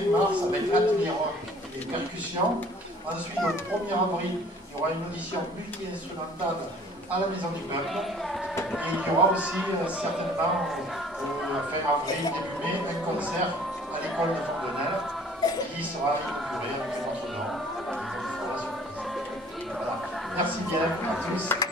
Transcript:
5 mars avec atelier rock et percussions. Ensuite, au 1er avril, il y aura une audition multi-instrumentale à la Maison du Peuple. Et il y aura aussi certainement, fin avril, début mai, un concert à l'école de Fontenelle qui sera inauguré avec notre nom. Voilà. Merci bien à tous.